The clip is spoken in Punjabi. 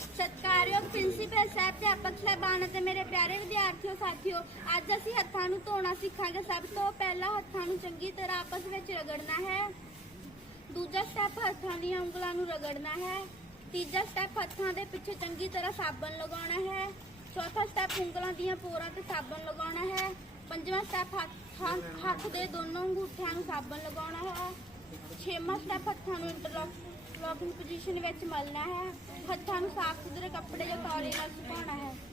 ਸਤਿਕਾਰਯੋਗ ਪ੍ਰਿੰਸੀਪਲ ਸਾਹਿਬ ਤੇ ਅਧਿਆਪਕ ਸਾਹਿਬਾਨ ਅਤੇ ਮੇਰੇ ਪਿਆਰੇ ਵਿਦਿਆਰਥੀਓ, ਸਾਥੀਓ, ਅੱਜ ਅਸੀਂ ਹੱਥਾਂ ਨੂੰ ਧੋਣਾ ਸਿੱਖਾਂਗੇ। ਸਭ ਤੋਂ ਪਹਿਲਾਂ ਹੱਥਾਂ ਨੂੰ ਚੰਗੀ ਤਰ੍ਹਾਂ ਆਪਸ ਵਿੱਚ ਰਗੜਨਾ ਹੈ। ਦੂਜਾ ਸਟੈਪ ਹੱਥਾਂ ਦੀਆਂ ਉਂਗਲਾਂ ਨੂੰ ਰਗੜਨਾ ਹੈ। ਤੀਜਾ ਸਟੈਪ ਹੱਥਾਂ ਦੇ ਪਿੱਛੇ ਚੰਗੀ ਤਰ੍ਹਾਂ ਸਾਬਣ ਲਗਾਉਣਾ ਹੈ। ਚੌਥਾ ਸਟੈਪ ਉਂਗਲਾਂ ਦੀਆਂ ਪੋਰਾਂ ਤੇ ਸਾਬਣ ਲਗਾਉਣਾ ਹੈ। ਪੰਜਵਾਂ ਸਟੈਪ ਹੱਥ ਦੇ ਦੋਨੋਂ ਅੰਗੂਠਿਆਂ ਨੂੰ ਸਾਬਣ ਲਗਾਉਣਾ ਹੈ। ਛੇਵਾਂ ਸਟੈਪ ਹੱਥਾਂ ਨੂੰ ਇੰਟਰਲੌਕਿੰਗ ਪੋਜੀਸ਼ਨ ਵਿੱਚ ਮਲਣਾ ਹੈ। ਹੱਥਾਂ ਨੂੰ ਸਾਫ਼ ਸੁਥਰੇ ਕੱਪੜੇ ਜਾਂ ਤੌਲੀਏ ਨਾਲ ਸੁਕਾਉਣਾ ਹੈ।